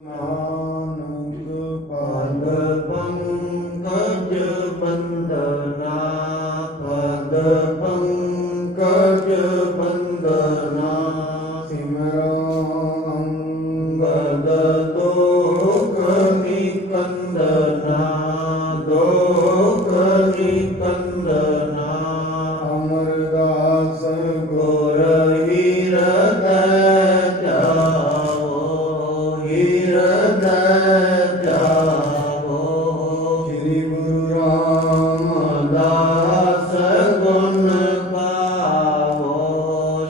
ਨਾਨਕ ਪਦ ਪੰਕਜ ਬੰਦਨਾ, ਪਦ ਪੰਕਜ ਬੰਦਨਾ। ਸਿਮਰੋ ਅੰਗਦ ਦੋਖ ਨਿਕੰਦਨਾ, ਦੋਖ ਨਿਕੰਦਨਾ। ਅਮਰਦਾਸ ਗੁਰ ਹਿਰਦੈ ਜਾਓ, ਹਿਰਦੈ ਜਾਓ। ਸ੍ਰੀ ਗੁਰੂ ਰਾਮਦਾਸ ਗੁਣ ਗਾਵੋ,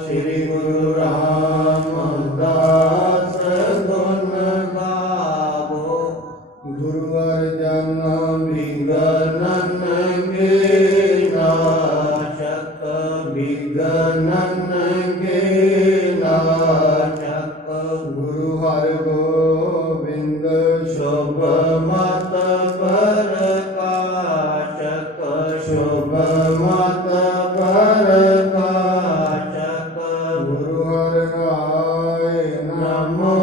ਸ੍ਰੀ ਗੁਰੂ ਰਾਮਦਾਸ ਗੁਣ ਗਾਵੋ। ਗੁਰੂ ਅਰਜਨ ਬਿਗਨਨ ਕੇ ਨਾਸ਼ਕ, ਬਿਗਨਨ ਕੇ ਨਾਸ਼ਕ। ਗੁਰੂ ਹਰਿਗੋਬਿੰਦ ਸ਼ੁਭ ਮਤ ਪ੍ਰਕਾਸ਼ਕ, ਸ਼ੁਭ ਮਤ ਪ੍ਰਕਾਸ਼ਕ। ਗੁਰੂ ਹਰਿ ਨਮੋ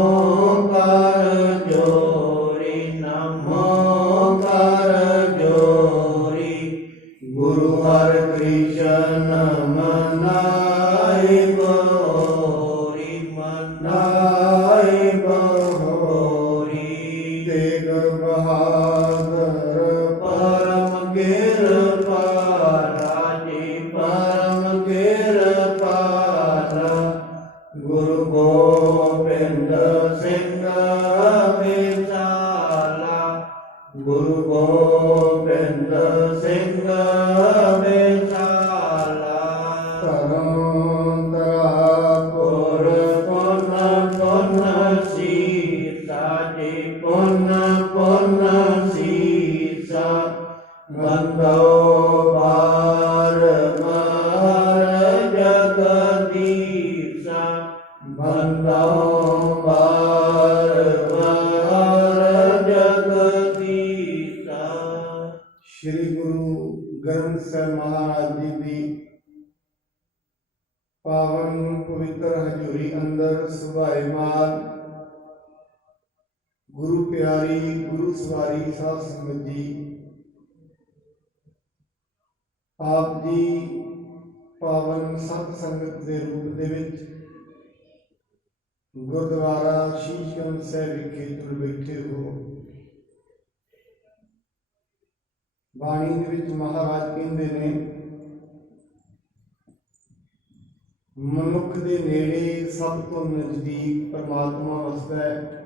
ਕਰ ਜੋਰੀ, ਨਮੋ ਕਰ ਜੋਰੀ। ਗੁਰੂ ਹਰਿ ਕ੍ਰਿਸ਼ਨ ਮਨਾਏ ਗੋਰੀ, ਮਨਾਏ ਬਹੋਰੀ। ਤੇਗ ਬਹਾਦਰ ਪਰਮ ਕਿਰਪਾਲਾ ਜੀ, ਪਰਮ ਕਿਰਪਾਲਾ। ਗੁਰੂ ਗੋਬਿੰਦ ਸਿੰਘ ਵਿਚਾਲਾ, ਗੁਰੂ ਗੋਬਿੰਦ ਸਿੰਘ ਵਿਚਾਲਾ। ਧਰਮ ਧਰਾਪੁਰ ਪੁੰਨ ਪੁੰਨ ਸੀਸਾ ਜੀ, ਪੁੰਨ ਪੁੰਨ ਸੀਸਾ। ਬੰਦੋ ਬਾਰ ਮਾਰ ਜਗਦੀਸਾ, ਬੰਦੋ ਬਾਰ ਮਾਰ ਜਗਦੀਸਾ। ਸ੍ਰੀ ਗੁਰੂ ਗ੍ਰੰਥ ਸਾਹਿਬ ਮਹਾਰਾਜ ਜੀ ਦੀ ਪਾਵਨ ਪਵਿੱਤਰ ਹਜ਼ੂਰੀ ਅੰਦਰ ਸੁਭਾਏਮਾਨ ਗੁਰੂ ਪਿਆਰੀ ਗੁਰੂ ਸਵਾਰੀ ਸਾਧ ਸੰਗਤ ਜੀ, ਆਪ ਜੀ ਪਾਵਨ ਸਤ ਸੰਗਤ ਦੇ ਰੂਪ ਦੇ ਵਿੱਚ ਗੁਰਦੁਆਰਾ ਸ਼ੀਸ਼ਗੰਜ ਸਾਹਿਬ ਵਿਖੇ ਤੁਰ ਬੈਠੇ ਹੋ। ਬਾਣੀ ਦੇ ਵਿੱਚ ਮਹਾਰਾਜ ਕਹਿੰਦੇ ਨੇ, ਮਨੁੱਖ ਦੇ ਨੇੜੇ ਸਭ ਤੋਂ ਨਜ਼ਦੀਕ ਪਰਮਾਤਮਾ ਵਸਦਾ ਹੈ,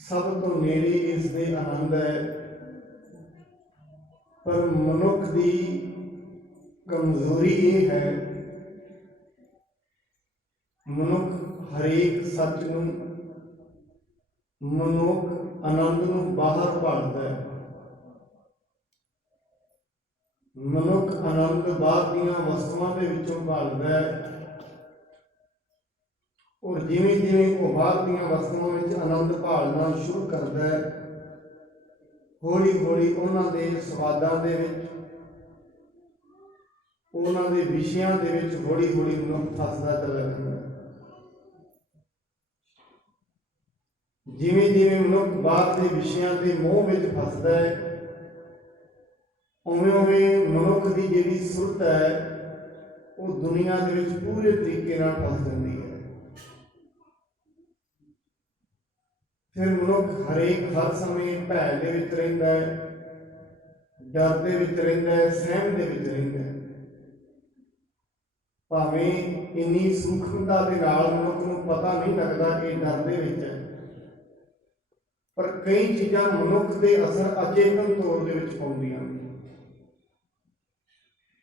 ਸਭ ਤੋਂ ਨੇੜੇ ਇਸ ਦੇ ਆਨੰਦ ਹੈ। ਪਰ ਮਨੁੱਖ ਦੀ ਕਮਜ਼ੋਰੀ ਇਹ ਹੈ, ਮਨੁੱਖ ਹਰੇਕ ਸੱਚ ਨੂੰ, ਮਨੁੱਖ ਆਨੰਦ ਨੂੰ ਬਾਹਰ ਭਾਲਦਾ ਹੈ। ਮਨੁੱਖ ਆਨੰਦ ਬਾਹਰ ਦੀਆਂ ਵਸਤੂਆਂ ਦੇ ਵਿੱਚੋਂ ਭਾਲਦਾ ਹੈ, ਔਰ ਜਿਵੇਂ ਜਿਵੇਂ ਉਹ ਬਾਹਰ ਦੀਆਂ ਵਸਤੂਆਂ ਵਿੱਚ ਆਨੰਦ ਭਾਲਣਾ ਸ਼ੁਰੂ ਕਰਦਾ ਹੈ, ਹੌਲੀ ਹੌਲੀ ਉਹਨਾਂ ਦੇ ਸਵਾਦਾਂ ਦੇ ਵਿੱਚ, ਉਹਨਾਂ ਦੇ ਵਿਸ਼ਿਆਂ ਦੇ ਵਿੱਚ ਹੌਲੀ ਹੌਲੀ ਮਨੁੱਖ ਫਸਦਾ ਚਲਾ ਜਾਂਦਾ ਹੈ। ਜਿਵੇਂ ਜਿਵੇਂ ਮਨੁੱਖ ਬਾਹਰ ਦੇ ਵਿਸ਼ਿਆਂ ਦੇ ਮੋਹ ਵਿੱਚ ਫਸਦਾ ਹੈ, ਉਵੇਂ ਉਵੇਂ ਮਨੁੱਖ ਦੀ ਜਿਹੜੀ ਸੁਰਤ ਹੈ ਉਹ ਦੁਨੀਆ ਦੇ ਵਿੱਚ ਪੂਰੇ ਤਰੀਕੇ ਨਾਲ ਫਸ ਜਾਂਦੀ ਹੈ। ਫਿਰ ਮਨੁੱਖ ਹਰ ਸਮੇਂ ਭੈ ਦੇ ਵਿੱਚ ਰਹਿੰਦਾ ਹੈ, ਡਰ ਦੇ ਵਿੱਚ ਰਹਿੰਦਾ ਹੈ, ਸਹਿਮ ਦੇ ਵਿੱਚ ਰਹਿੰਦਾ ਹੈ। ਭਾਵੇਂ ਇੰਨੀ ਸੂਖਮਤਾ ਦੇ ਨਾਲ ਮਨੁੱਖ ਨੂੰ ਪਤਾ ਨਹੀਂ ਲੱਗਦਾ ਕਿ ਡਰ ਦੇ ਵਿੱਚ ਹੈ, ਪਰ ਕਈ ਚੀਜ਼ਾਂ ਮਨੁੱਖ ਦੇ ਅਸਰ ਅਚੇਤਨ ਤੌਰ ਦੇ ਵਿੱਚ ਪਾਉਂਦੀਆਂ ਨੇ।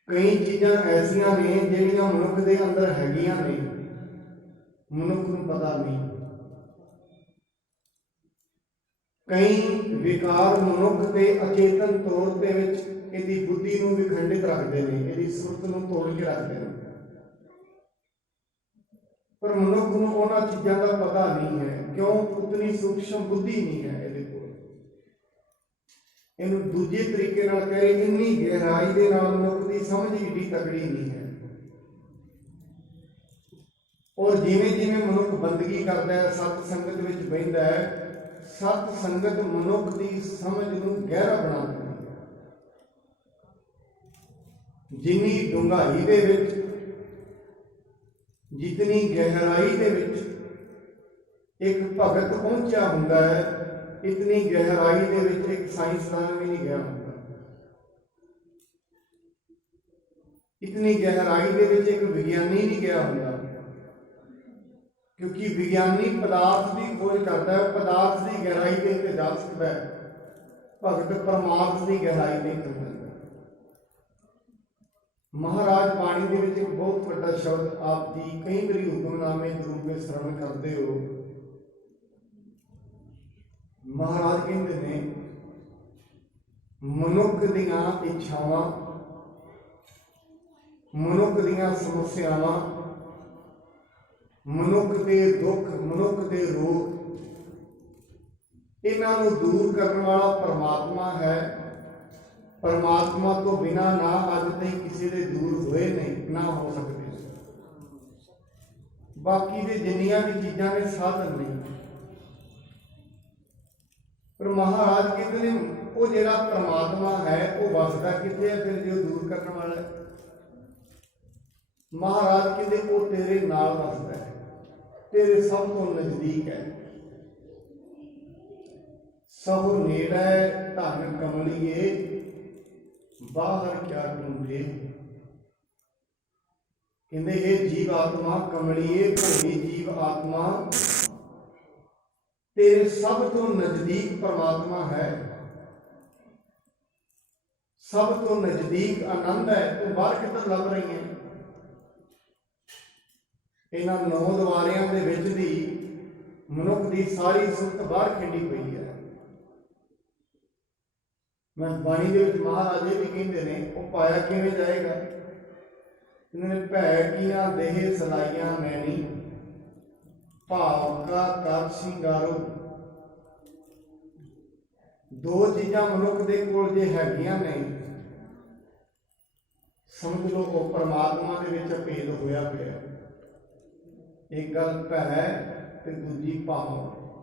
ਕਈ ਚੀਜ਼ਾਂ ਐਸੀਆਂ ਨੇ ਜਿਹੜੀਆਂ ਮਨੁੱਖ ਦੇ ਅੰਦਰ ਹੈਗੀਆਂ ਨੇ, ਮਨੁੱਖ ਨੂੰ ਪਤਾ ਨਹੀਂ। ਕਈ ਵਿਕਾਰ ਮਨੁੱਖ ਦੇ ਅਚੇਤਨ ਤੌਰ ਦੇ ਵਿੱਚ ਇਹਦੀ ਬੁੱਧੀ ਨੂੰ ਵਿਖੰਡਿਤ ਰੱਖਦੇ ਨੇ, ਇਹਦੀ ਸੁਰਤ ਨੂੰ ਤੋੜ ਕੇ ਰੱਖਦੇ ਨੇ, ਪਰ ਮਨੁੱਖ ਨੂੰ ਉਹਨਾਂ ਚੀਜ਼ਾਂ ਦਾ ਪਤਾ ਨਹੀਂ ਹੈ। ਕਿਉਂ? ਉਤਨੀ ਸੂਖਸ਼ਮ ਬੁੱਧੀ ਨਹੀਂ ਹੈ ਇਹਦੇ ਕੋਲ। ਇਹਨੂੰ ਦੂਜੇ ਤਰੀਕੇ ਨਾਲ ਕਹੇ, ਇੰਨੀ ਗਹਿਰਾਈ ਦੇ ਨਾਲ ਮਨੁੱਖ ਦੀ ਸਮਝ ਏਡੀ ਤਕੜੀ ਨਹੀਂ ਹੈ। ਔਰ ਜਿਵੇਂ ਜਿਵੇਂ ਮਨੁੱਖ ਬੰਦਗੀ ਕਰਦਾ ਹੈ, ਸਤ ਸੰਗਤ ਵਿੱਚ ਬਹਿੰਦਾ ਹੈ, ਸਤ ਸੰਗਤ ਮਨੁੱਖ ਦੀ ਸਮਝ ਨੂੰ ਗਹਿਰਾ ਬਣਾ ਦਿੰਦੀ ਹੈ। ਜਿੰਨੀ ਡੂੰਘਾਈ ਦੇ ਵਿੱਚ, ਜਿਤਨੀ ਗਹਿਰਾਈ ਦੇ ਵਿੱਚ ਇੱਕ ਭਗਤ ਪਹੁੰਚਿਆ ਹੁੰਦਾ ਹੈ, ਇਤਨੀ ਗਹਿਰਾਈ ਦੇ ਵਿੱਚ ਇੱਕ ਸਾਇੰਸਦਾਨ ਵੀ ਨਹੀਂ ਗਿਆ ਹੁੰਦਾ। इतनी गहराई ਦੇ ਵਿੱਚ ਇੱਕ ਵਿਗਿਆਨੀ ਨਹੀਂ ਗਿਆ ਹੁੰਦਾ, ਕਿਉਂਕਿ ਵਿਗਿਆਨੀ ਪਦਾਰਥ ਦੀ ਖੋਜ ਕਰਦਾ ਹੈ, ਪਦਾਰਥ ਦੀ ਗਹਿਰਾਈ ਦੇ ਉੱਤੇ ਜਾ ਸਕਦਾ ਹੈ, ਭਗਤ ਪਰਮਾਰਥ ਦੀ ਗਹਿਰਾਈ ਨਹੀਂ ਕਰਦਾ। ਮਹਾਰਾਜ ਬਾਣੀ ਦੇ ਵਿੱਚ ਇੱਕ ਬਹੁਤ ਵੱਡਾ ਸ਼ਬਦ ਆਪ ਜੀ ਕਈ ਵਾਰੀ ਹੁਕਮਨਾਮੇ ਦੇ ਰੂਪ ਵਿੱਚ ਸਰਵਣ ਕਰਦੇ ਹੋ। ਮਹਾਰਾਜ ਕਹਿੰਦੇ ਨੇ ਮਨੁੱਖ ਦੀਆਂ ਇੱਛਾਵਾਂ, ਮਨੁੱਖ ਦੀਆਂ ਸਮੱਸਿਆਵਾਂ, ਮਨੁੱਖ ਦੇ ਦੁੱਖ, ਮਨੁੱਖ ਦੇ ਰੋਗ, ਇਹਨਾਂ ਨੂੰ ਦੂਰ ਕਰਨ ਵਾਲਾ ਪਰਮਾਤਮਾ ਹੈ। ਪਰਮਾਤਮਾ ਤੋਂ ਬਿਨਾਂ ਨਾ ਅੱਜ ਤਾਈਂ ਕਿਸੇ ਦੇ ਦੂਰ ਹੋਏ ਨਹੀਂ, ਨਾ ਹੋ ਸਕਦੇ। ਬਾਕੀ ਦੇ ਜਿੰਨੀਆਂ ਵੀ ਚੀਜ਼ਾਂ ਨੇ ਸਾਧਨ ਨਹੀਂ, ਪਰ ਮਹਾਰਾਜ ਕਹਿੰਦੇ ਨੇ ਉਹ ਜਿਹੜਾ ਪਰਮਾਤਮਾ ਹੈ ਉਹ ਵਸਦਾ ਕਿੱਥੇ ਹੈ, ਫਿਰ ਜੋ ਦੂਰ ਕਰਨ ਵਾਲਾ ਹੈ। ਮਹਾਰਾਜ ਕਹਿੰਦੇ ਉਹ ਤੇਰੇ ਨਾਲ ਵਸਦਾ ਹੈ, ਤੇਰੇ ਸਭ ਤੋਂ ਨਜ਼ਦੀਕ ਹੈ। ਸਭ ਨੇੜੇ ਧਨ ਕਮਲੀਏ, ਬਾਹਰ ਕਿਆ ਢੂੰਢੇ। ਕਹਿੰਦੇ ਇਹ ਜੀਵ ਆਤਮਾ ਕਮਲੀਏ, ਭੋਲੀ ਜੀਵ ਆਤਮਾ, तेरे सब तो नजदीक परमात्मा है, सब तो नजदीक आनंद है। तो बाहर किधर लभ रही है? इन्हां 9 द्वारियां दे विच दी मनुख दी सारी सुरत बाहर खिंडी पई है। मैं बाणी दे विच महाराज ये भी कहंदे ने वो पाया किवें जाएगा? इन्होंने भै किया देह सलाइयां मैनी, भाव का कर सिंगारो। दो चीज़ां मनुख दे कोल जे हैगियां ने, समझ लो वो परमात्मा दे विच भेद होया पिया। एक गल भै ते दूजी भाव,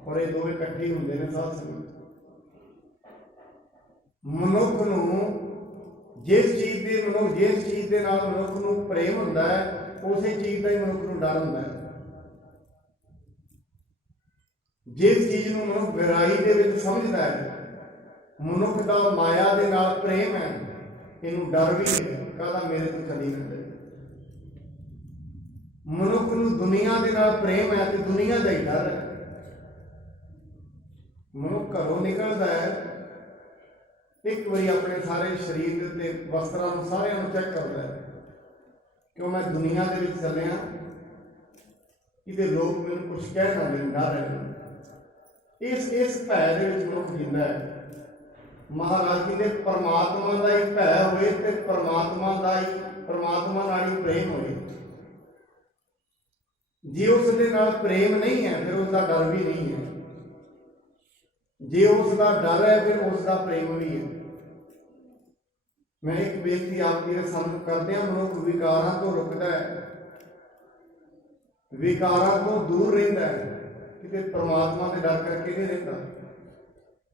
और ये दोवें इकट्ठे हुंदे ने। साध संगत मनुख नूं जिस चीज़ दे नाल मनुख नूं प्रेम हुंदा है, उसे चीज़ दा ही मनुख नूं डर हुंदा है। जिस चीज़ नूं मनुख गहराई दे विच समझदा है, मनुख दा माया दे नाल प्रेम है, इनू डर भी नहीं कहता मेरे तो चली ना जाए। मनुख नूं दुनिया दे नाल प्रेम है तो दुनिया दा ही डर है। मनुख घरों निकलदा है, एक बारी अपने सारे शरीर के वस्त्रां नूं सारिआं नूं चेक करदा है, क्यों मैं दुनिया दे विच चलिया किते लोग मैनूं कुछ कह ना देण, डर है। इस भै दे विच मनुख जिंदा है। महाराज कहते परमात्मा का ही भै होए ते परमात्मा नाल ही प्रेम होए। जे उसदे नाल प्रेम नहीं है फिर उसका डर भी नहीं है, जे उसका डर है फिर उसका प्रेम भी है। मैं एक बेनती आप जी सामने करते हैं, मनुख विकारां तो रुकदा है, विकारां तो दूर रहिंदा है, किते परमात्मा के डर करके नहीं रहता,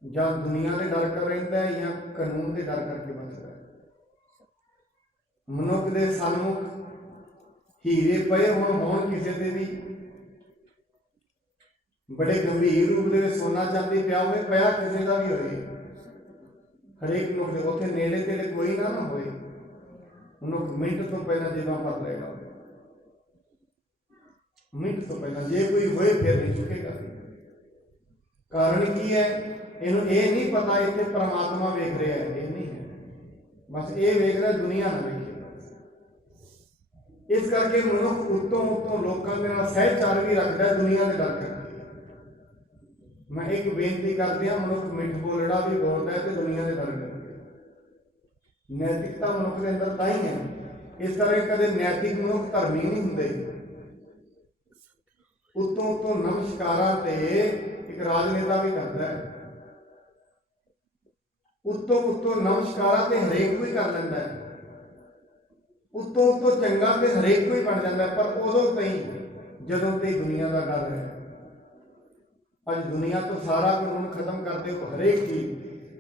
ਜਾਂ दुनिया के डर कर रहिंदा है या कानून के डर करके बचदा है। मनुख के सन्मुख हीरे पए होण किसी के भी बड़े गंभीर रूप में सोना चांदी पिया होवे, पिया किसी का भी होए, हरेक मनुख दे उत्थे नेड़े तेड़े कोई ना होए, मनुख मिनट तो पहला जेबां भर लेगा, मिनट तो पहला जे कोई होए फिर नहीं चुकेगा। कारण की है? इन्हूं ये नहीं पता इत्थे परमात्मा वेख रहा है, ये नहीं है, बस ये वेख रहा दुनिया ना वेखे। इस करके मनुख उत्तों लोगों के नाल सहचार भी रखता है दुनिया के डर करके। मैं एक बेनती करती हाँ, मनुख मिठ बोलड़ा भी बोलता है तो दुनिया के डर करके। नैतिकता मनुख के अंदर ताई है, इस करके कदे नैतिक मनुख धर्मी नहीं होंगे। उत्तों नमस्कारां ते एक राजनेता भी करता है, उत्तों नमस्कारां ते हरेक कोई कर लेंदा है, उत्तों चंगा ते हरेक कोई बन जाता है। पर उदों ताईं ਜਦੋਂ ਤੇ दुनिया का डर है। अज दुनिया तो सारा कानून खत्म कर दे, हरेक चीज,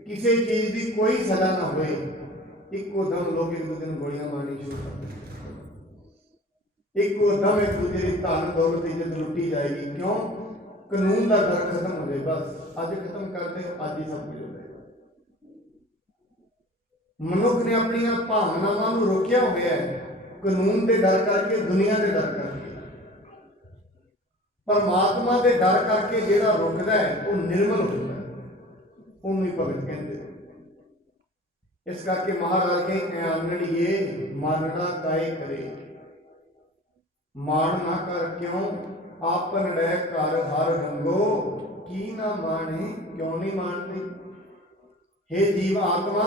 किसी चीज की कोई सजा ना हो, इको दम लोग एक दूसरे गोलियां मारनी शुरू कर देंगे, इको दम एक दूसरे की धन दौलत इज्जत लुटी जाएगी। क्यों? कानून का डर खत्म हो जाए। बस अज खत्म कर दे, अज ही सब कुछ हो जाएगा। मनुख ने अपनी भावनावां नूं रोकिया हुआ है, कानून के डर करके, दुनिया के डर करके। परमात्मा के डर करके जिहड़ा रुकदा है वो निर्मल होता है, उन्होंने भगत कहते। इस करके महाराज कहें आंगड़िए मानना काए करे, मान ना कर क्यों आपन डै कर हर रंगो, की ना माने क्यों नहीं मानते। हे जीव आत्मा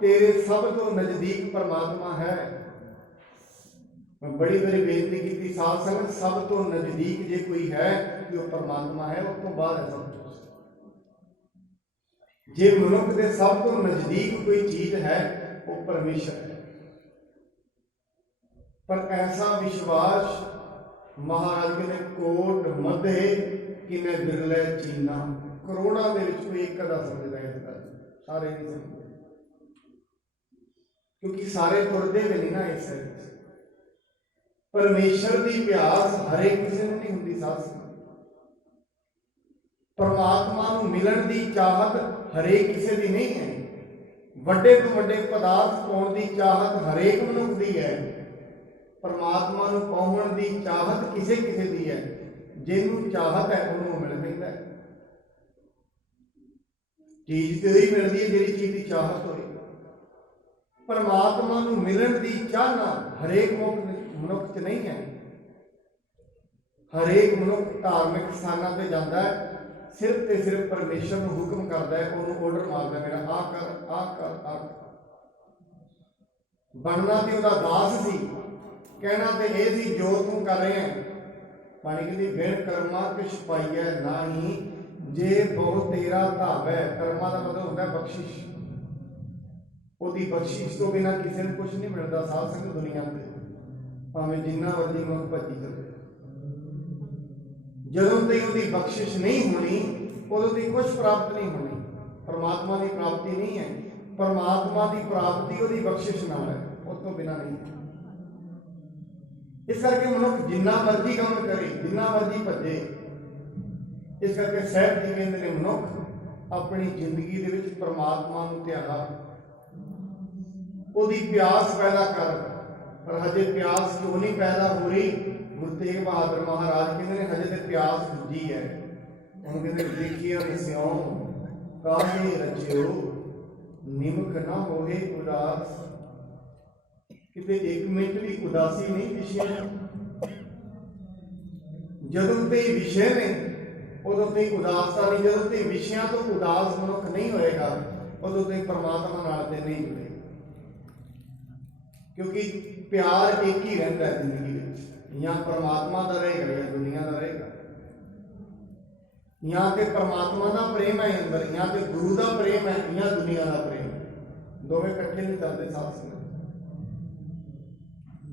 तेरे सब तो नजदीक परमात्मा है। मैं बड़ी बड़ी बेनती की साध संगत, सब तो नजदीक जे कोई है जो परमात्मा है, उस तो बाद है सब कुछ। जे मनुख के सब तो नजदीक कोई चीज है वो परमेश्वर है। पर ऐसा विश्वास महाराज कहते कोट मधे कि मैं बिरले चीना, करोड़ों के कोई एक अदा समझदा है, सारे नहीं समझते, क्योंकि सारे तुरते भी नहीं ना इस परमेश्वर की प्यास हरेक किसी को नहीं होंगी। साथ परमात्मा नूं मिलन की चाहत हरेक किसी की नहीं है। वड्डे तो वड्डे पदार्थ पाउण की चाहत हरेक मनुख की है। परमात्मा नूं पाउण की चाहत किसे किसे की है। जिन्होंने चाहत है उन्होंने मिल पैंदा है। चीज तो ही मिलती है जिहड़ी चीज की चाहत होए। परमात्मा नूं मिलन की चाहना हरेक मनुख च नहीं है। हरेक मनुख धार्मिक स्थानों पर जाता है, सिर्फ तो सिर्फ परमेश्वर को हुक्म करता है, उन्होंने ऑर्डर मारता है मेरा आ कर आ कर आ कर। बनना तो वह दास सी, कहना तो यह सी जो तू कर रहे हैं। पानी कहती बिन कर्मा किछ पाइए नाही, जे बहुत तेरा धाव है। कर्मा का मतलब होता है बख्शिश। ਉਹਦੀ बख्शिश तो बिना किसी ने कुछ नहीं मिलता। साध संगत दुनिया में भावें जिन्ना मर्जी मनुख भजी चले, जदों तक उसकी बख्शिश नहीं होनी उदों तक कुछ प्राप्त नहीं होनी। परमात्मा की प्राप्ति नहीं है। परमात्मा की प्राप्ति उसकी बख्शिश नाल है, उस तो बिना नहीं है। इस करके मनुख जिन्ना मर्जी काम करे, जिन्ना मर्जी भजे। इस करके साहिब जी कहते हैं मनुख अपनी जिंदगी दे विच परमात्मा नूं ध्याना, ਉਹਦੀ प्यास पैदा कर। पर हजे प्यास क्यों नहीं पैदा हो रही? गुरु तेग बहादुर महाराज कहते हैं हजे तो प्यास दूजी है। हम कहते देखिए रस्यों काहे रचियो निमक ना होए उदास। किते एक मिनट भी उदासी नहीं विषय। जदों ते विषय ने उदों ते उदासता नहीं। जदों ते विषयों तो उदास मनुख नहीं होएगा उदों ते परमात्मा नाल ते नहीं जुड़ेगा। क्योंकि प्यार एक ही रहता है जिंदगी में, या परमात्मा का रहेगा या दुनिया का रहेगा। या तो परमात्मा का प्रेम है अंदर, या तो गुरु का प्रेम है, या दुनिया का प्रेम है। दोवें इकट्ठे नहीं चलते। साथ संगत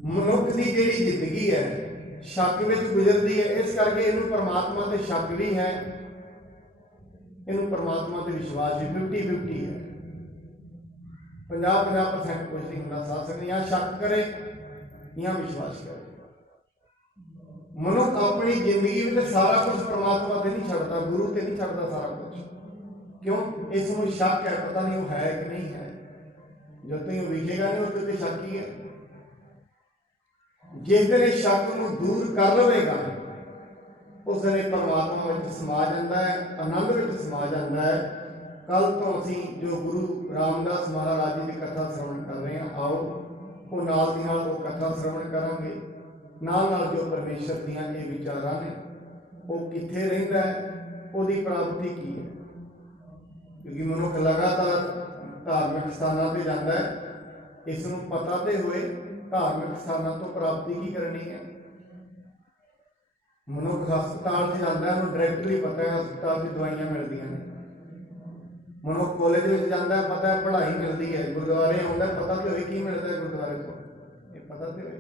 मनुख की जिहड़ी जिंदगी है शक में गुजरती है। इस करके इनू परमात्मा से शक भी है, इनू परमात्मा से विश्वास भी 50-50 है। 50-50% कुछ नहीं होता। साथ संगत या शक करे या विश्वास करे। मनुख अपनी जिंदगी में सारा कुछ परमात्मा से नहीं छड़ता, गुरु से नहीं छड़ता सारा कुछ। क्यों? इसमें शक है, पता नहीं वो है कि नहीं है। जो तुम विखेगा नहीं उसके शक ही है। जिस दिन शक को दूर कर लवेगा उस दिन परमात्मा में समा जाता है, आनंद में समा जाता है। कल तो असी जो गुरु रामदास महाराज जी की कथा श्रवण कर रहे हैं, आओ वो नाल दी नाल वो कथा श्रवण करांगे। नाल नाल जो परमेश्वर दियां ये विचारां ने वो कित्थे रहिंदा है, उसकी प्राप्ति की है। क्योंकि मनुख लगातार धार्मिक स्थानों पर जाता है, इसनूं पता ते होए धार्मिक स्थानों तो प्राप्ति की करनी है। मनुख हस्पताल से जाता है, उन्हें डायरैक्टली पता है हस्पताल की दवाइयां मिलदियां ने। मनुख कॉलेज में जाता है, पता है पढ़ाई मिलती है। गुरुद्वारे आता है, पता तो होए की मिलता है गुरुद्वारे को, ये पता तो होए।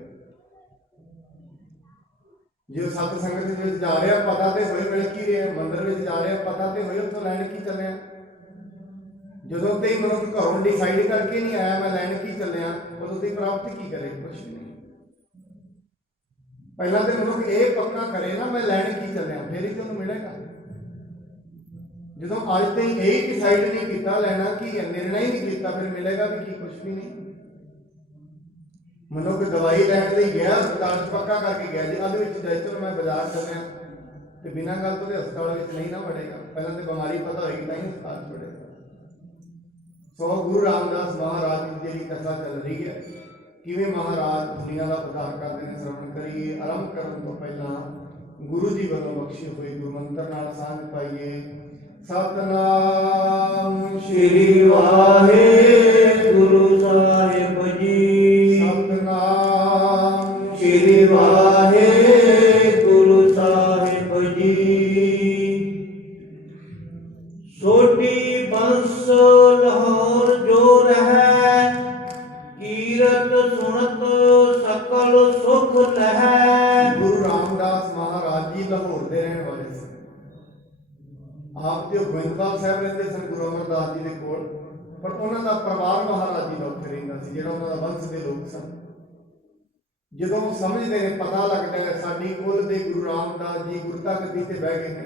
जो सत संगत ਵਿੱਚ जा रहा पता तो होए मिल की रहा, मंदिर में जा रहा पता तो होए उत्थों लैन की चलिया। ਜਦੋਂ ਤੇ ਹੀ ਮਨੁੱਖ ਘਰੋਂ ਡਿਸਾਈਡ ਕਰਕੇ ਨਹੀਂ ਆਇਆ ਮੈਂ ਲੈਣ ਕੀ ਚੱਲਿਆ, ਉਦੋਂ ਦੀ ਪ੍ਰਾਪਤੀ ਕੀ ਕਰੇ? ਕੁਛ ਵੀ ਨਹੀਂ। ਪਹਿਲਾਂ ਤੇ ਮਨੁੱਖ ਇਹ ਪੱਕਾ ਕਰੇ ਨਾ ਮੈਂ ਲੈਣ ਕੀ ਚੱਲਿਆ, ਫਿਰ ਹੀ ਤੁਹਾਨੂੰ ਮਿਲੇਗਾ। ਜਦੋਂ ਅੱਜ ਤਾਈਂ ਇਹ ਡਿਸਾਈਡ ਨਹੀਂ ਕੀਤਾ ਲੈਣਾ ਕੀ ਹੈ, ਨਿਰਣਾ ਹੀ ਨਹੀਂ ਕੀਤਾ, ਫਿਰ ਮਿਲੇਗਾ ਵੀ ਕੀ? ਕੁਛ ਵੀ ਨਹੀਂ। ਮਨੁੱਖ ਦਵਾਈ ਲੈਣ ਲਈ ਗਿਆ, ਹਸਪਤਾਲ 'ਚ ਪੱਕਾ ਕਰਕੇ ਗਿਆ ਜੀ ਉਹਦੇ ਵਿੱਚ ਜਾਇ ਚਲੋ ਮੈਂ ਬਾਜ਼ਾਰ ਚੱਲਿਆ, ਤੇ ਬਿਨਾਂ ਗੱਲ ਤੋਂ ਹਸਪਤਾਲ ਵਿੱਚ ਨਹੀਂ ਨਾ ਵੜੇਗਾ। ਪਹਿਲਾਂ ਤੇ ਬਿਮਾਰੀ ਪਤਾ ਹੋਏਗੀ ਤਾਂ ਹੀ ਹਸਪਤਾਲ 'ਚ ਵੜੇਗਾ। ਸੋ ਗੁਰੂ ਰਾਮਦਾਸ ਮਹਾਰਾਜ ਦੀ ਜਿਹੜੀ ਕਥਾ ਚੱਲ ਰਹੀ ਹੈ, ਕਿਵੇਂ ਮਹਾਰਾਜ ਦੁਨੀਆ ਦਾ ਉਧਾਰ ਕਰਦੇ ਨੇ, ਸਰਵਣ ਕਰੀਏ। ਆਰੰਭ ਕਰਨ ਤੋਂ ਪਹਿਲਾਂ ਗੁਰੂ ਜੀ ਵੱਲੋਂ ਬਖਸ਼ੇ ਹੋਏ ਗੁਰਮੰਤਰ ਨਾਲ ਸਾਂਝ ਪਾਈਏ। ਸਤਨਾਮ ਸ੍ਰੀ ਵਾਹਿਗੁਰੂ ਸਾਹਿਬ ਜੀ। ਸਤਨਾਮ ਸ੍ਰੀ ਵਾਹਿਗੁਰੂ ਸਾਹਿਬ ਜੀ। ਸੋਢੀ ਬੰਸ ਲਾਹੌਰ ਜੋ ਰਹਿ, ਕੀਰਤ ਸੁਣਤ ਸਕਲ ਸੁਖ ਲਹੈ। ਗੁਰੂ ਰਾਮਦਾਸ ਮਹਾਰਾਜ ਜੀ ਲਾਹੌਰ ਦੇ ਰਹਿਣ ਵਾਲੇ ਸਨ। ਆਪ ਤੇ ਗੋਇੰਦਵਾਲ ਸਾਹਿਬ ਰਹਿੰਦੇ ਸਨ ਗੁਰੂ ਅਮਰਦਾਸ ਜੀ ਦੇ ਕੋਲ, ਪਰ ਉਹਨਾਂ ਦਾ ਪਰਿਵਾਰ ਮਹਾਰਾਜ ਜੀ ਦਾ ਉੱਥੇ ਰਹਿੰਦਾ ਸੀ, ਜਿਹੜਾ ਉਹਨਾਂ ਦਾ ਵੰਸ਼ ਦੇ ਲੋਕ ਸਨ। ਜਦੋਂ ਸਮਝਦੇ ਨੇ, ਪਤਾ ਲੱਗਦਾ ਹੈ ਸਾਡੀ ਕੁਲ ਦੇ ਗੁਰੂ ਰਾਮਦਾਸ ਜੀ ਗੁਰਤਾ ਗੱਦੀ ਤੇ ਬਹਿ ਗਏ ਨੇ।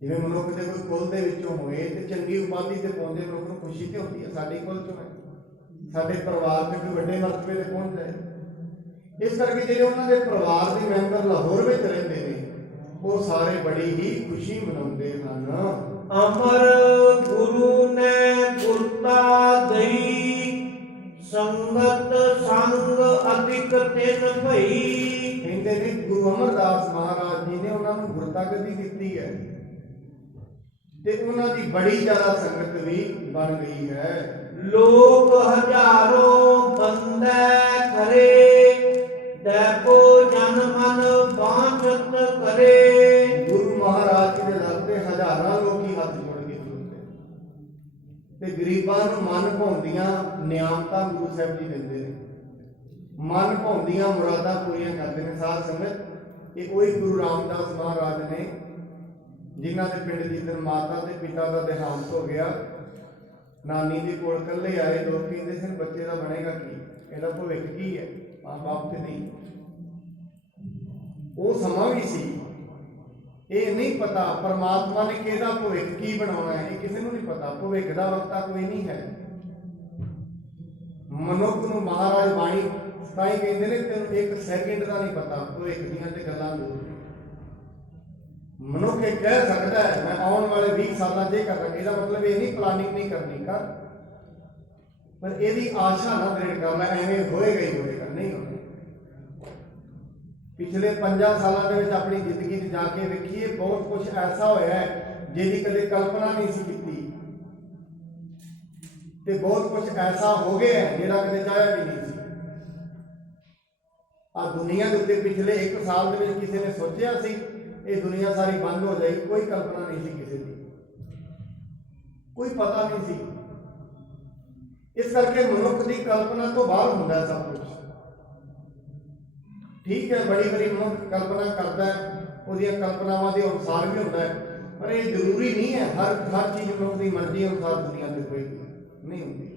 ਜਿਵੇਂ ਮਨੁੱਖ ਦੇ ਕੋਈ ਕੁਲ ਦੇ ਵਿੱਚੋਂ ਹੋਏ ਤੇ ਚੰਗੀ ਉਪਾਧੀ ਤੇ ਪਹੁੰਚੇ, ਮਨੁੱਖ ਨੂੰ ਖੁਸ਼ੀ ਤੇ ਹੁੰਦੀ ਹੈ ਸਾਡੇ ਕੁਲ ਚੋਂ ਹੈ, ਸਾਡੇ ਪਰਿਵਾਰ 'ਚ ਕੋਈ ਵੱਡੇ ਮਰਤਬੇ ਤੇ ਪਹੁੰਚ ਜਾਏ। ਇਸ ਕਰਕੇ ਜਿਹੜੇ ਉਹਨਾਂ ਦੇ ਪਰਿਵਾਰ ਦੇ ਮੈਂਬਰ ਲਾਹੌਰ ਵਿੱਚ ਰਹਿੰਦੇ ਨੇ, ਉਹ ਸਾਰੇ ਬੜੀ ਹੀ ਖੁਸ਼ੀ ਮਨਾਉਂਦੇ ਹਨ। ਅਮਰ ਗੁਰੂ ਨੇ ਗੁਰਤਾ ਦਈ, ਸੰਗਤ ਸੰਗ ਅਧਿਕ ਤਿਨ ਭਈ। ਕਹਿੰਦੇ ਨੇ ਗੁਰੂ ਅਮਰਦਾਸ ਮਹਾਰਾਜ ਜੀ ਨੇ ਉਹਨਾਂ ਨੂੰ ਗੁਰਤਾ ਗੱਦੀ ਦਿੱਤੀ ਹੈ, ਤੇ ਉਹਨਾਂ ਦੀ ਬੜੀ ਜ਼ਿਆਦਾ ਸੰਗਤ ਵੀ ਬਣ ਗਈ ਹੈ। ਲੋਕ ਹਜ਼ਾਰੋਂ ਬੰਦੇ ਕਰੇ, ਦੇਵੋ ਜਨ ਮਨ ਬਾਂਝਤ ਕਰੇ। ਗੁਰੂ ਮਹਾਰਾਜ ਜੀ ਦੇ ਦਰ ਤੇ ਹਜ਼ਾਰਾਂ ਲੋਕੀ ਹੱਥ ਜੋੜ ਕੇ ਖਲੋਤੇ, ਤੇ ਗਰੀਬਾਂ ਨੂੰ ਮਨ ਭਾਉਂਦੀਆਂ ਨਿਆਮਤਾਂ ਗੁਰੂ ਸਾਹਿਬ ਜੀ ਦਿੰਦੇ ਨੇ, ਮਨ ਭਾਉਂਦੀਆਂ ਮੁਰਾਦਾਂ ਪੂਰੀਆਂ ਕਰਦੇ ਨੇ। ਸਾਧ ਸੰਗਤ, ਇਹ ਉਹੀ ਗੁਰੂ ਰਾਮਦਾਸ ਮਹਾਰਾਜ ਨੇ ਜਿਨ੍ਹਾਂ ਦੇ ਪਿੰਡ ਦੀ ਦਿਨ ਮਾਤਾ ਤੇ ਪਿਤਾ ਦਾ ਦੇਹਾਂਤ ਹੋ ਗਿਆ। ਨਾਨੀ ਦੇ ਕੋਲ ਇਕੱਲੇ ਆਏ, ਲੋਕ ਕਹਿੰਦੇ ਸਨ ਬੱਚੇ ਦਾ ਬਣੇਗਾ ਕੀ, ਇਹਦਾ ਭਵਿੱਖ ਕੀ ਹੈ? ਮਾਂ ਬਾਪ ਤੇ ਨਹੀਂ। ਉਹ ਸਮਾਂ ਵੀ ਸੀ, ਇਹ ਨਹੀਂ ਪਤਾ ਪਰਮਾਤਮਾ ਨੇ ਕਿਹਦਾ ਭਵਿੱਖ ਕੀ ਬਣਾਉਣਾ ਹੈ, ਇਹ ਕਿਸੇ ਨੂੰ ਨਹੀਂ ਪਤਾ। ਭਵਿੱਖ ਦਾ ਵਕਤਾ ਕੋਈ ਨਹੀਂ ਹੈ। ਮਨੁੱਖ ਨੂੰ ਮਹਾਰਾਜ ਬਾਣੀ ਤਾਂ ਹੀ ਕਹਿੰਦੇ ਨੇ ਤੈਨੂੰ ਇੱਕ ਸੈਕਿੰਡ ਦਾ ਨਹੀਂ ਪਤਾ, ਭਵਿੱਖ ਦੀਆਂ ਤੇ ਗੱਲਾਂ ਦੂਰ। ਮਨੁੱਖ ਇਹ ਕਹਿ ਸਕਦਾ ਹੈ ਮੈਂ ਆਉਣ ਵਾਲੇ 20 ਸਾਲਾਂ 'ਚ ਇਹ ਕਰਾਂਗਾ, ਇਹਦਾ ਮਤਲਬ ਇਹ ਨਹੀਂ ਪਲਾਨਿੰਗ ਨਹੀਂ ਕਰਨੀ ਕਰ, ਪਰ ਇਹਦੀ ਆਸ਼ਾ ਨਾ ਦ੍ਰਿੜ ਕਰ ਲੈ ਐਵੇਂ ਹੋਏਗਾ ਹੀ ਹੋਏਗਾ, ਨਹੀਂ ਹੋਣਾ। ਪਿਛਲੇ 5 ਸਾਲਾਂ ਦੇ ਵਿੱਚ ਆਪਣੀ ਜ਼ਿੰਦਗੀ 'ਚ ਜਾ ਕੇ ਵੇਖੀਏ, ਬਹੁਤ ਕੁਝ ਐਸਾ ਹੋਇਆ ਹੈ ਜਿਹਦੀ ਕਦੇ ਕਲਪਨਾ ਨਹੀਂ ਸੀ ਕੀਤੀ, ਤੇ ਬਹੁਤ ਕੁਝ ਐਸਾ ਹੋ ਗਿਆ ਜਿਹੜਾ ਕਦੇ ਚਾਹਿਆ ਵੀ ਨਹੀਂ ਸੀ। ਆ ਦੁਨੀਆ ਦੇ ਉੱਤੇ ਪਿਛਲੇ 1 ਸਾਲ ਦੇ ਵਿੱਚ ਕਿਸੇ ਨੇ ਸੋਚਿਆ ਸੀ ਇਹ ਦੁਨੀਆ ਸਾਰੀ ਬੰਦ ਹੋ ਜਾਏਗੀ? ਕੋਈ ਕਲਪਨਾ ਨਹੀਂ ਸੀ ਕਿਸੇ ਦੀ, ਕੋਈ ਪਤਾ ਨਹੀਂ ਸੀ। ਇਸ ਕਰਕੇ ਮਨੁੱਖ ਦੀ ਕਲਪਨਾ ਤੋਂ ਬਾਹਰ ਹੁੰਦਾ ਸਭ ਕੁਝ। ਠੀਕ ਹੈ, ਬੜੀ ਬੜੀ ਮਨੁੱਖ ਕਲਪਨਾ ਕਰਦਾ ਹੈ, ਉਹਦੀਆਂ ਕਲਪਨਾਵਾਂ ਦੇ ਅਨੁਸਾਰ ਵੀ ਹੁੰਦਾ ਹੈ, ਪਰ ਇਹ ਜ਼ਰੂਰੀ ਨਹੀਂ ਹੈ ਹਰ ਚੀਜ਼ ਮਨੁੱਖ ਦੀ ਮਰਜ਼ੀ ਅਨੁਸਾਰ ਦੁਨੀਆ ਤੇ ਹੋਏਗੀ, ਨਹੀਂ ਹੁੰਦੀ।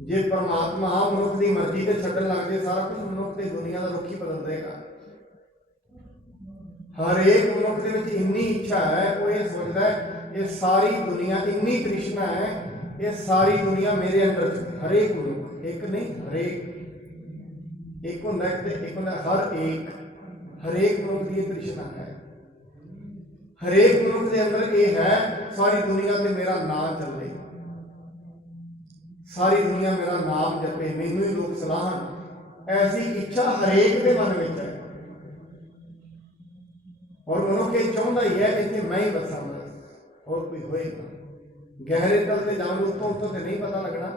ਜੇ ਪਰਮਾਤਮਾ ਮਨੁੱਖ ਦੀ ਮਰਜ਼ੀ ਤੇ ਛੱਡਣ ਲੱਗ ਜਾਏ ਸਾਰਾ ਕੁਝ, ਮਨੁੱਖ ਤੇ ਦੁਨੀਆ ਦਾ ਰੁਖ ਹੀ ਬਦਲ ਦੇਗਾ। ਹਰੇਕ ਮਨੁੱਖ ਦੇ ਵਿੱਚ ਇੰਨੀ ਇੱਛਾ ਹੈ, ਉਹ ਇਹ ਸੋਚਦਾ ਹੈ ਇਹ ਸਾਰੀ ਦੁਨੀਆ, ਇੰਨੀ ਤ੍ਰਿਸ਼ਨਾ ਹੈ ਇਹ ਸਾਰੀ ਦੁਨੀਆ ਮੇਰੇ ਅੰਦਰ। ਹਰੇਕ ਮਨੁੱਖ, ਇੱਕ ਨਹੀਂ ਹਰੇਕ, ਇੱਕ ਹੁੰਦਾ ਤੇ ਇੱਕ ਹੁੰਦਾ ਹਰ ਇੱਕ। ਹਰੇਕ ਮਨੁੱਖ ਦੀ ਇਹ ਤ੍ਰਿਸ਼ਨਾ ਹੈ, ਹਰੇਕ ਮਨੁੱਖ ਦੇ ਅੰਦਰ ਇਹ ਹੈ ਸਾਰੀ ਦੁਨੀਆ ਤੇ ਮੇਰਾ ਨਾਮ ਚੱਲੇ, ਸਾਰੀ ਦੁਨੀਆ ਮੇਰਾ ਨਾਮ ਜਪੇ, ਮੈਨੂੰ ਹੀ ਲੋਕ ਸਲਾਹਣ। ਐਸੀ ਇੱਛਾ ਹਰੇਕ ਦੇ ਮਨ ਵਿੱਚ ਹੈ। ਔਰ ਮਨੁੱਖ ਇਹ ਚਾਹੁੰਦਾ ਹੀ ਹੈ ਇੱਥੇ ਮੈਂ ਹੀ ਬਸਾਂ, ਹੋਰ ਕੋਈ ਹੋਏਗਾ। ਗਹਿਰੇ ਤਲ ਤੇ ਜਾਣ ਉੱਤੋਂ ਤੇ ਨਹੀਂ ਪਤਾ ਲੱਗਣਾ,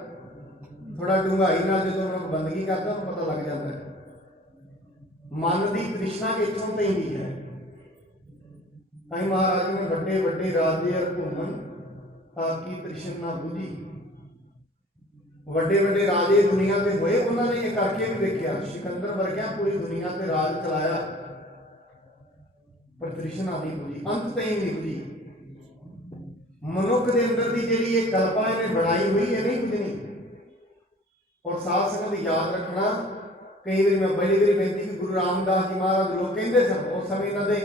ਥੋੜਾ ਡੂੰਘਾਈ ਨਾਲ ਜਦੋਂ ਮਨੁੱਖ ਬੰਦਗੀ ਕਰਦਾ ਉਹਨੂੰ ਪਤਾ ਲੱਗ ਜਾਂਦਾ ਹੈ। ਮਨ ਦੀ ਤ੍ਰਿਸ਼ਨਾ ਇੱਥੋਂ ਪੈਂਦੀ ਹੈ। ਤਾਂ ਹੀ ਮਹਾਰਾਜ ਨੇ ਵੱਡੇ ਵੱਡੇ ਰਾਜੇ ਘੁੰਮਣ ਤਾਂ ਕੀ ਤ੍ਰਿਸ਼ਨਾ ਬੁਝੀ। ਵੱਡੇ ਵੱਡੇ ਰਾਜੇ ਦੁਨੀਆ ਤੇ ਹੋਏ, ਉਹਨਾਂ ਨੇ ਇਹ ਕਰਕੇ ਵੀ ਵੇਖਿਆ। ਸਿਕੰਦਰ ਵਰਗਿਆਂ ਪੂਰੀ ਦੁਨੀਆ ਤੇ ਰਾਜ ਚਲਾਇਆ, ਪਰ ਤ੍ਰਿਸ਼ਨਾ ਨਹੀਂ ਬੁਝੀ, ਅੰਤ ਤਾਈਂ ਨਹੀਂ ਬੁਝੀ। ਮਨੁੱਖ ਦੇ ਅੰਦਰ ਦੀ ਜਿਹੜੀ ਇਹ ਕਲਪਨਾ ਇਹਨੇ ਬਣਾਈ ਹੋਈ, ਇਹ ਨਹੀਂ ਬੁਝਣੀ। ਔਰ ਸਾਧ ਸੰਗਤ ਯਾਦ ਰੱਖਣਾ, ਕਈ ਵਾਰੀ ਮੈਂ ਪਹਿਲੀ ਵਾਰੀ ਬੇਨਤੀ ਕਿ ਗੁਰੂ ਰਾਮਦਾਸ ਜੀ ਮਹਾਰਾਜ ਲੋਕ ਕਹਿੰਦੇ ਸਨ, ਉਸ ਸਮੇਂ ਇਹਨਾਂ ਦੇ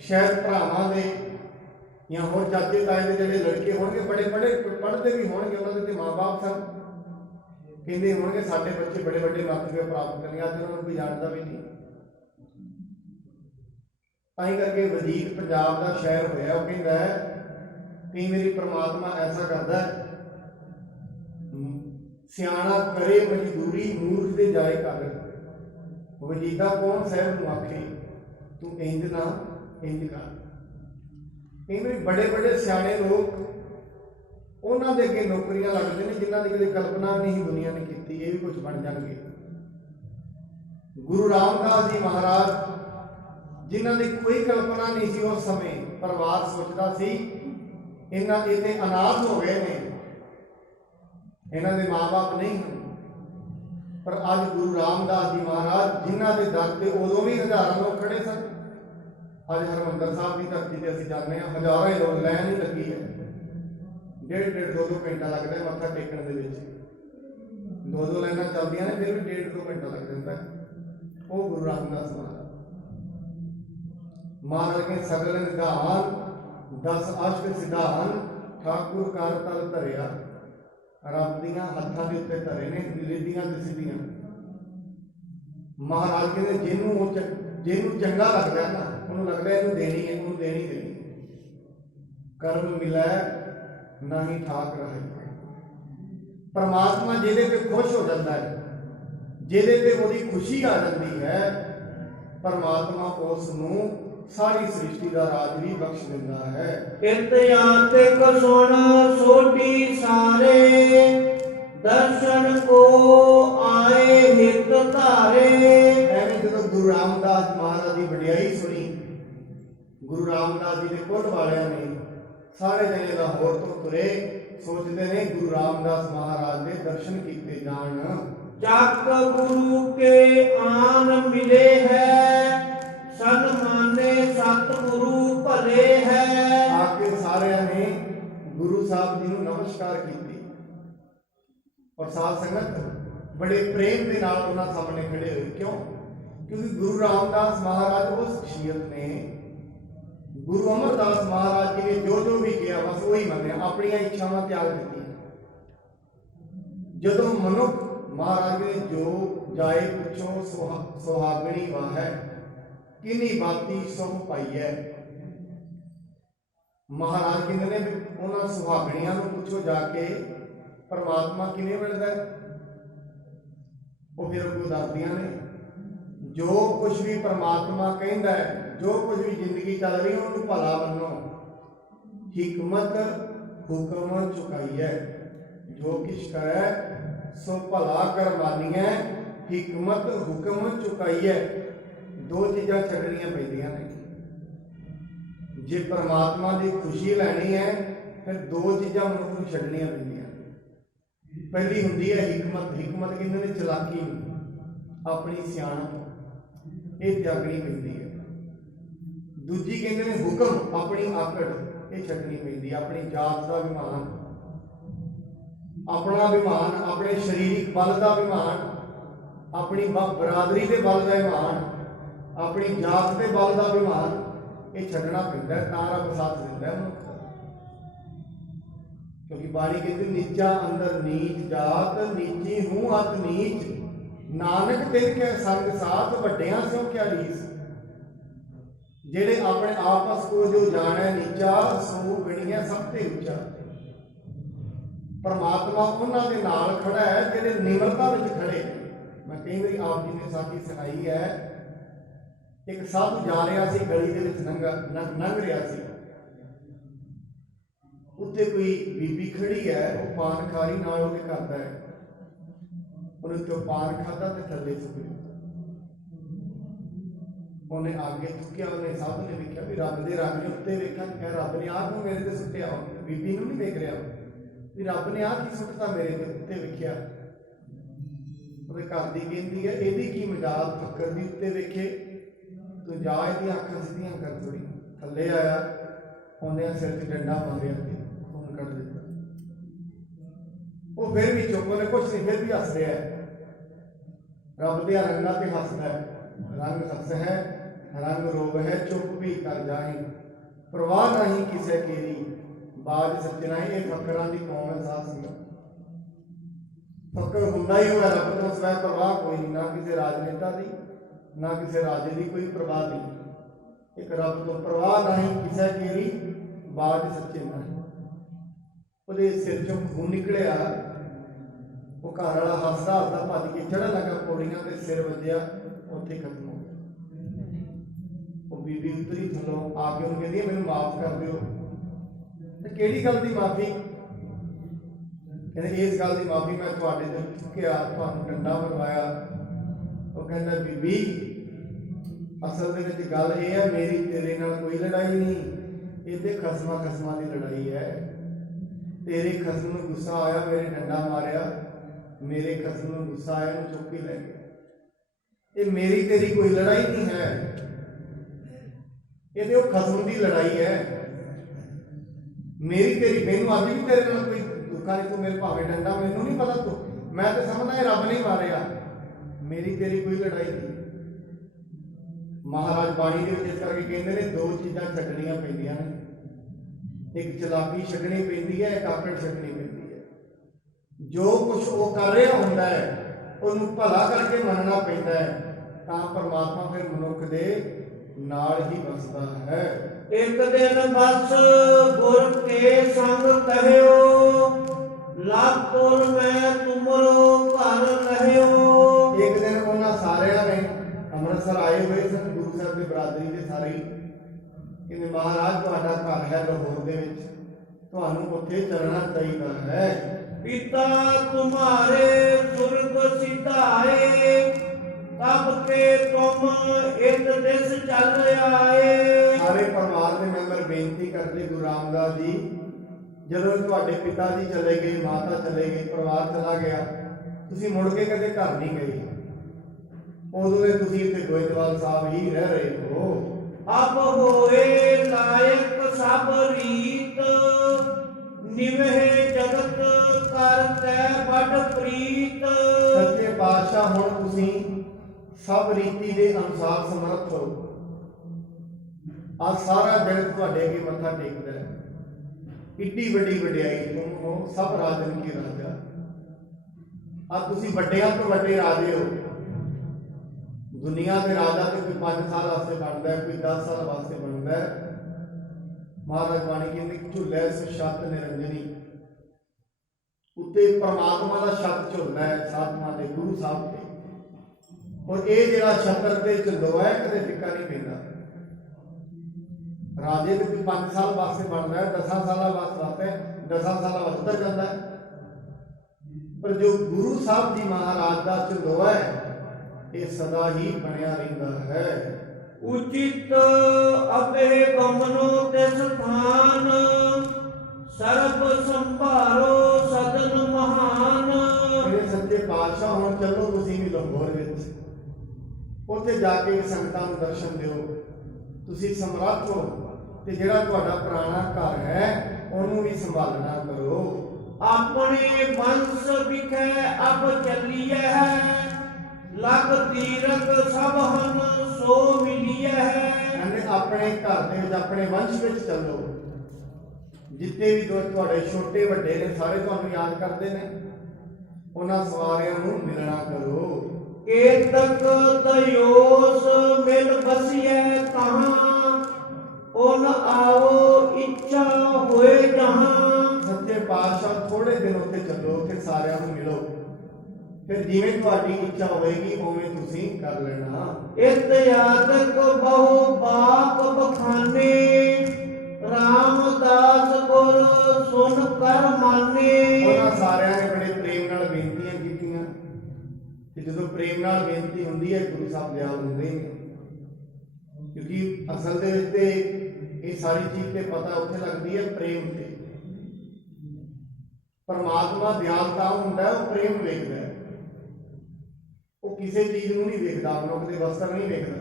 ਸ਼ਾਇਦ ਭਰਾਵਾਂ ਦੇ ਜਾਂ ਹੋਰ ਚਾਚੇ ਤਾਏ ਦੇ ਜਿਹੜੇ ਲੜਕੇ ਹੋਣਗੇ, ਬੜੇ ਪੜ੍ਹਦੇ ਵੀ ਹੋਣਗੇ, ਉਹਨਾਂ ਦੇ ਤੇ ਮਾਂ-ਬਾਪ ਸਨ, ਕਹਿੰਦੇ ਹੋਣਗੇ ਸਾਡੇ ਬੱਚੇ ਬੜੇ ਵੱਡੇ ਮਰਤਬੇ ਪ੍ਰਾਪਤ ਕਰਨਗੇ, ਅੱਜ ਉਹਨਾਂ ਨੂੰ ਕੋਈ ਜਾਣਦਾ ਵੀ ਨਹੀਂ। ਤਾਂ ਹੀ ਕਰਕੇ ਵਜੀਦ ਪੰਜਾਬ ਦਾ ਸ਼ਾਇਰ ਹੋਇਆ, ਉਹ ਕਹਿੰਦਾ ਕਈ ਵਾਰੀ ਪ੍ਰਮਾਤਮਾ ਐਸਾ ਕਰਦਾ, ਸਿਆਣਾ ਕਰੇ ਮਜ਼ਦੂਰੀ ਮੂਰਖ ਦੇ ਜਾਏ ਕਰ। ਵਜੀਦਾ ਕੌਣ ਸਾਹਿਬ ਨੂੰ ਆਖੇ ਤੂੰ ਇੰਜ ਨਾ ਇੰਜ ਕਰ। ਕਈ ਵਾਰੀ ਬੜੇ ਬੜੇ ਸਿਆਣੇ ਲੋਕ, ਉਹਨਾਂ ਦੇ ਅੱਗੇ ਨੌਕਰੀਆਂ ਲੱਗਦੇ ਨੇ ਜਿਨ੍ਹਾਂ ਦੀ ਕਦੇ ਕਲਪਨਾ ਵੀ ਨਹੀਂ ਦੁਨੀਆ ਨੇ ਕੀਤੀ, ਇਹ ਵੀ ਕੁਝ ਬਣ ਜਾਣਗੇ। ਗੁਰੂ ਰਾਮਦਾਸ ਜੀ ਮਹਾਰਾਜ, ਜਿਨ੍ਹਾਂ ਦੀ ਕੋਈ ਕਲਪਨਾ ਨਹੀਂ ਸੀ ਉਸ ਸਮੇਂ, ਪਰਿਵਾਰ ਸੋਚਦਾ ਸੀ ਇਹਨਾਂ ਇਹ ਤੇ ਅਨਾਥ ਹੋ ਗਏ ਨੇ, ਇਹਨਾਂ ਦੇ ਮਾਂ-ਬਾਪ ਨਹੀਂ ਹਨ। ਪਰ ਅੱਜ ਗੁਰੂ ਰਾਮਦਾਸ ਜੀ ਮਹਾਰਾਜ, ਜਿਨ੍ਹਾਂ ਦੇ ਦਰ ਤੇ ਉਦੋਂ ਵੀ ਹਜ਼ਾਰਾਂ ਲੋਕ ਖੜੇ ਸਨ, ਅੱਜ ਹਰਿਮੰਦਰ ਸਾਹਿਬ ਦੀ ਧਰਤੀ ਤੇ ਅਸੀਂ ਜਾਂਦੇ ਹਾਂ, ਹਜ਼ਾਰਾਂ ਹੀ ਲੋਕ, ਲਾਈਨ ਹੀ ਲੱਗੀ ਹੈ, 1.5 2 ਘੰਟਾ ਲੱਗਦਾ ਹੈ ਮੱਥਾ ਟੇਕਣ ਦੇ ਵਿੱਚ। 2 ਲਾਈਨਾਂ ਚੱਲਦੀਆਂ ਨੇ, ਫਿਰ ਵੀ 1.5 2 ਘੰਟਾ ਲੱਗ ਜਾਂਦਾ ਹੈ। ਉਹ ਗੁਰੂ ਰਾਮਦਾਸ ਮਹਾਰਾਜ ਕੇ ਸਗਲ ਨਿਧਾਨ, 10 ਅਸ਼ਟ ਸਿਧਾਨ, ਠਾਕੁਰ ਕਰ ਤਲ ਧਰਿਆ। ਰੱਬ ਦੀਆਂ ਹੱਥਾਂ ਦੇ ਉੱਤੇ ਧਰੇ ਨੇ ਰਿੱਧੀਆਂ ਤੇ ਸਿੱਧੀਆਂ। ਮਹਾਰਾਜ ਕਹਿੰਦੇ ਜਿਹਨੂੰ ਚੰਗਾ ਲੱਗਦਾ ਨਾ, ਉਹਨੂੰ ਲੱਗਦਾ ਇਹਨੂੰ ਦੇਣੀ ਹੈ, ਉਹਨੂੰ ਦੇਣੀ। ਕਰਮ ਮਿਲੈ ਨਹੀਂ ਠਾਕ ਰਹੇ। ਪਰਮਾਤਮਾ ਜਿਹਦੇ ਤੇ ਖੁਸ਼ ਹੋ ਜਾਂਦਾ ਹੈ, ਜਿਹਦੇ ਤੇ ਉਹਦੀ ਖੁਸ਼ੀ ਆ ਜਾਂਦੀ ਹੈ, ਪਰਮਾਤਮਾ ਉਸ ਨੂੰ ਸਾਰੀ ਸ੍ਰਿਸ਼ਟੀ ਦਾ ਰਾਜ ਵੀ ਬਖਸ਼ ਦਿੰਦਾ ਹੈ। ਇਤਿਆਤਿਕ ਸੁਣ ਸੋਢੀ ਸਾਰੇ, ਦਰਸ਼ਨ ਕੋ ਆਏ ਹਿਤ ਧਾਰੇ। ਐਵੇਂ ਜਦੋਂ ਗੁਰੂ ਰਾਮਦਾਸ ਮਹਾਰਾਜ ਦੀ ਵਡਿਆਈ ਸੁਣੀ, ਗੁਰੂ ਰਾਮਦਾਸ ਜੀ ਦੇ ਕੁੱਲ ਵਾਲਿਆਂ ਨੇ, ਸਾਰੇ ਜਣੇ ਲਾਹੌਰ ਤੋਂ ਤੁਰੇ, ਸੋਚਦੇ ਨੇ ਗੁਰੂ ਰਾਮਦਾਸ ਮਹਾਰਾਜ ਦੇ ਦਰਸ਼ਨ ਕੀਤੇ ਜਾਣ। ਚੱਕ ਗੁਰੂ ਕੇ ਆਨ ਮਿਲੇ ਹੈ, ਸਨਮਾਨੇ ਸਤਿਗੁਰੂ ਭਲੇ ਹੈ। ਆ ਕੇ ਸਾਰਿਆਂ ਨੇ ਗੁਰੂ ਸਾਹਿਬ ਜੀ ਨੂੰ ਨਮਸਕਾਰ ਕੀਤੀ, ਔਰ ਸਾਧ ਸੰਗਤ ਬੜੇ ਪ੍ਰੇਮ ਦੇ ਨਾਲ ਉਹਨਾਂ ਸਾਹਮਣੇ ਖੜੇ ਹੋਏ। ਕਿਉਂ? ਕਿਉਂਕਿ ਗੁਰੂ ਰਾਮਦਾਸ ਮਹਾਰਾਜ ਉਹ ਸ਼ਖਸੀਅਤ ਨੇ, ਗੁਰੂ ਅਮਰਦਾਸ ਮਹਾਰਾਜ ਜੀ ਨੇ ਜੋ ਵੀ ਕਿਹਾ ਬਸ ਉਹੀ ਮੰਨਿਆ, ਆਪਣੀਆਂ ਇੱਛਾਵਾਂ ਤਿਆਗ ਦਿੱਤੀਆਂ। ਜਦੋਂ ਮਨੁੱਖ ਮਹਾਰਾਜ ਨੇ ਜੋ ਜਾਏ ਪੁੱਛੋ ਸੁਹਾਗਣੀ ਵਾਹੈ, ਕਿਨੀ ਬਾਤੀ ਸੁਖ ਪਾਈਐ। ਮਹਾਰਾਜ ਕਹਿੰਦੇ ਨੇ ਵੀ ਉਹਨਾਂ ਸੁਹਾਗਣੀਆਂ ਨੂੰ ਪੁੱਛੋ ਜਾ ਕੇ ਪਰਮਾਤਮਾ ਕਿਵੇਂ ਮਿਲਦਾ। ਉਹ ਫਿਰ ਉਹ ਦੱਸਦੀਆਂ ਨੇ ਜੋ ਕੁਝ ਵੀ ਪਰਮਾਤਮਾ ਕਹਿੰਦਾ ਹੈ, ਜੋ ਕੁਝ ਵੀ ਜ਼ਿੰਦਗੀ ਚੱਲ ਰਹੀ ਹੈ, ਉਹਨੂੰ ਭਲਾ ਮੰਨੋ। ਹਿਕਮਤ ਹੁਕਮ ਚੁਕਾਈਐ, ਜੋ ਕਿਛ ਕਰੈ ਸੋ ਭਲਾ ਕਰ ਮਾਨੀਐ। ਹਿਕਮਤ ਹੁਕਮ ਚੁਕਾਈਐ, ਦੋ ਚੀਜ਼ਾਂ ਛੱਡਣੀਆਂ ਪੈਂਦੀਆਂ ਨੇ। ਜੇ ਪਰਮਾਤਮਾ ਦੀ ਖੁਸ਼ੀ ਲੈਣੀ ਹੈ ਫਿਰ ਦੋ ਚੀਜ਼ਾਂ ਮਨੁੱਖ ਨੂੰ ਛੱਡਣੀਆਂ ਪੈਂਦੀਆਂ। ਪਹਿਲੀ ਹੁੰਦੀ ਹੈ ਹਿਕਮਤ। ਹਿਕਮਤ ਕਹਿੰਦੇ ਨੇ ਚਲਾਕੀ, ਆਪਣੀ ਸਿਆਣਪ, ਇਹ ਤਿਆਗਣੀ ਪੈਂਦੀ ਹੈ। ਦੂਜੀ ਕਹਿੰਦੇ ਨੇ ਹੁਕਮ, ਆਪਣੀ ਆਕੜ, ਇਹ ਛੱਡਣੀ ਪੈਂਦੀ। ਆਪਣੀ ਜਾਤ ਦਾ ਅਭਿਮਾਨ, ਆਪਣਾ ਅਭਿਮਾਨ, ਆਪਣੇ ਸਰੀਰਕ ਬਲ ਦਾ ਅਭਿਮਾਨ, ਆਪਣੀ ਬਰਾਦਰੀ ਦੇ ਬਲ ਦਾ ਅਭਿਮਾਨ, ਆਪਣੀ ਜਾਤ ਦੇ ਬਲ ਦਾ ਅਭਿਮਾਨ, ਇਹ ਛੱਡਣਾ ਪੈਂਦਾ। ਤਾਂ ਰੱਬ ਸਾਥ ਦਿੰਦਾ ਮਨੁੱਖ ਦਾ। ਕਿਉਂਕਿ ਬਾਣੀ ਕਹਿੰਦੀ ਨੀਚਾ ਅੰਦਰ ਨੀਚ ਜਾਤ, ਨੀਚੀ ਹੂੰ ਅਤ ਨੀਚ। ਨਾਨਕ ਤਿਨ ਕੈ ਸੰਗ ਸਾਥ, ਵੱਡਿਆਂ ਸਿਓ ਕਿਆ ਰੀਸ। ਜਿਹੜੇ ਆਪਣੇ ਆਪਸ ਕੋ ਜੋ ਜਾਣੈ ਨੀਚਾ, ਸੋ ਗਣੀਐ ਸਭ ਤੇ ਉੱਚਾ। ਪਰਮਾਤਮਾ ਉਹਨਾਂ ਦੇ ਨਾਲ ਖੜਾ ਹੈ ਜਿਹੜੇ ਨਿਮਰਤਾ ਵਿੱਚ ਖੜੇ। ਮੈਂ ਕਈ ਵਾਰੀ ਆਪ ਜੀ ਨੇ ਸਾਖੀ ਸੁਣਾਈ ਹੈ। ਇੱਕ ਸਾਧੂ ਜਾ ਰਿਹਾ ਸੀ, ਗਲੀ ਦੇ ਵਿੱਚ ਲੰਘ ਰਿਹਾ ਸੀ। ਉੱਤੇ ਕੋਈ ਬੀਬੀ ਖੜੀ ਹੈ, ਉਹ ਪਾਨ ਖਾ ਰਹੀ, ਨਾਲ ਉਹਦੇ ਕਰਦਾ ਹੈ। ਉਹਨੇ ਤੋਂ ਪਾਨ ਖਾਧਾ ਤੇ ਥੱਲੇ ਸੁੱਟ ਦਿੱਤਾ। ਉਹਨੇ ਅੱਗੇ ਚੁੱਕਿਆ, ਉਹਨੇ ਸਾਧੂ ਨੇ ਵੇਖਿਆ ਵੀ ਰੱਬ ਦੇ ਰੰਗ ਨੇ ਉੱਤੇ ਵੇਖਿਆ ਕਿ ਰੱਬ ਨੇ ਆਹ ਨੂੰ ਮੇਰੇ ਤੇ ਸੁੱਟਿਆ। ਬੀਬੀ ਨੂੰ ਨਹੀਂ ਵੇਖ ਰਿਹਾ ਵੀ ਰੱਬ ਨੇ ਆਹ ਕੀ ਸੁੱਟਤਾ ਮੇਰੇ ਤੇ ਉੱਤੇ। ਵੇਖਿਆ ਉਹਦੇ ਘਰ ਦੀ ਕਹਿੰਦੀ ਹੈ ਇਹਦੀ ਕੀ ਮਜਾਲ ਫੱਕਰ ਦੀ ਉੱਤੇ ਵੇਖੇ ਤੂੰ ਜਾ ਇਹਦੀਆਂ ਅੱਖਾਂ ਸਿੱਧੀਆਂ ਕਰ ਥੋੜੀ ਥੱਲੇ ਆਇਆ ਉਹਨੇ ਸਿਰ 'ਚ ਡੰਡਾ ਮਾਰਿਆ ਤੇ ਖੂਨ ਕੱਢ ਦਿੱਤਾ। ਉਹ ਫਿਰ ਵੀ ਚੁੱਪ, ਉਹਨੇ ਕੁਛ ਨਹੀਂ, ਫਿਰ ਵੀ ਹੱਸ ਰਿਹਾ ਹੈ। ਰੱਬ ਦੇ ਰੰਗਾਂ ਤੇ ਹੱਸਦਾ ਹੈ। ਰੰਗ ਹੱਸ ਹੈ रंग रोग है चुप भी कर जाए परवाह नहीं किसे केरी बाज सज्जना। ये फकरां दी कौम है साथ संगत। फकर हुंदा ही होया रब तो स्वै परवाह कोई नहीं, ना किसी राजनेता दी ना किसी राजे की कोई परवाह नहीं। एक रब तो परवाह नहीं किसे केरी बाज सच्चे नहीं। ਉਹਦੇ सिर चों खून निकलिया, वो घर वाला हसदा हसदा भज के चढ़न लगा पौड़ियां ते सिर वजया उत्थे खत्म हो गया। वो बीबी उतरी थल्लों आके उन्हें कहती मैनू माफ कर दिओ। ते किहड़ी गल दी माफी? कहते इस गल दी माफी मैं तुहाडे ते चुक्या, तुहानू डंडा मरवाया। वो कहंदा बीबी असल दे विच गल इह है मेरी तेरे नाल कोई लड़ाई नहीं, ये ते खसमा खसमा दी लड़ाई है। तेरे खसम नूं गुस्सा आया, मेरे डंडा मारिया, मेरे खसम नूं गुस्सा आया, नूं चुक के लै गया। ये मेरी तेरी कोई लड़ाई नहीं है, ये तो खसम की लड़ाई है। मेरी तेरी मैनू अज भी तेरे नाल कोई दुखा नहीं, तू मेरे भावे डंडा मैनू नहीं पता, तू मैं तो समझदा ये रब नहीं मारिया, मेरी तेरी कोई लड़ाई नहीं। महाराज बाणी दे विच इस करके कहंदे ने दो चीज़ां छड्डणियां पैंदियां ने, एक चलाकी छड्डनी पैंदी है, एक आकड़ छड्डनी पैंदी है। जो कुछ वो कर रहा हुंदा है उहनूं भला करके मनना पैंदा है, तां परमात्मा फिर मनुख दे नाल ही बसदा है। एक दिन बस गुर के संग कहियो, लातुर में तुमरो घर लहियो। एक दिन उन्हां सारियां ने अमृतसर आए हुए सन, गुरु साहब की बरादरी के सारे कहते महाराज तुहाडा घर है लाहौर दे विच, तुहानूं उत्थे चलना चाहिदा है। पिता तुम्हारे सुर्ग सिधाए, तब के तुम एक दिस चल आए। सारे परिवार के मैंबर बेनती करते गुरु रामदास जी, जदों तुहाडे पिता जी चले गए, माता चले गई, परिवार चला गया, तुसीं मुड़ के कदे घर नहीं गए, उदों दे तुसीं इत्थे गोइंदवाल साहब ही रह रहे हो। अब होए लायक सब रीत, निवहे जगत करते बड़ प्रीत। सच्चे पातशाह हुण तुसीं सब रीति के अनुसार समर्थ हो। आ सारा जगत तुहाडे अगे मत्था टेकदा है, इड्डी वड्डी वडियाई तुम हो, सब राजन के राजा। आ तुसीं वड्डियां तो वड्डे राजे हो। दुनिया के राजा तो कोई 5 साल वास्ते बनता है, कोई 10 साल वास्ते बनता है। महाराज बाणी कहते झुलै इस छत निरंजनी, उत्ते परमात्मा का छत झुलदा है साधुआं दे, गुरु साहब दे। और ये जिहड़ा छत्र ते झुंडोआ है कदे फिक्का नहीं पैंदा। राजे तो कोई 5 साल वास्ते बनता है, 10 साल वास्ते 10 साल बाद उतर जाता है, पर जो गुरु साहब जी महाराज का झुंडोआ है ये सदा ही बनया रहिंदा है। उचित अबे गमनो तिस स्थान, सर्ब संभारो सदन महान। मेरे सच्चे पातशाह हुण चलो तुसीं भी लाहौर विच, उत्थे जाके संगतां नूं दर्शन दिओ। तुसीं समर्थ हो ते जिहड़ा तुहाडा पुराना घर है उहनूं भी संभालना करो। अपने वंश विखे अब चलिए है, लग तीरथ सब हन सो मिलिए है। कहंदे अपने घर दे विच अपने वंश विच चलो, जितने भी तुहाडे छोटे वड्डे ने सारे तुहानूं याद करदे ने, उन्हां सवारियां नूं मिलना करो। केतक तयोस मिल बसिए कहाँ, उन आओ इच्छा होए जहाँ। सच्चे पातशाह थोड़े दिन उत्थे चलो, उत्थे सारियां नूं मिलो, फिर जिवें तुहाडी इच्छा होएगी उवें तुसीं कर लेना। इत यादक बहु बाप बखाने, रामदास गुर सुन कर माने। उन्हां सारियां ने बड़े प्रेम नाल बेनतियां कीतियां, ते जदों प्रेम नाल बेनती हुंदी है गुरु साहब दयाल हुंदे ने, क्योंकि असल दे विच ते ये सारी चीज़ ते पता उत्थे लगदी है प्रेम ते। परमात्मा दयाल तां हुंदा है, वो प्रेम वेखदा है। ਕਿਸੇ ਚੀਜ਼ ਨੂੰ ਨਹੀਂ ਵੇਖਦਾ, ਮਨੁੱਖ ਦੇ ਵਸਤਰ ਨਹੀਂ ਵੇਖਦਾ,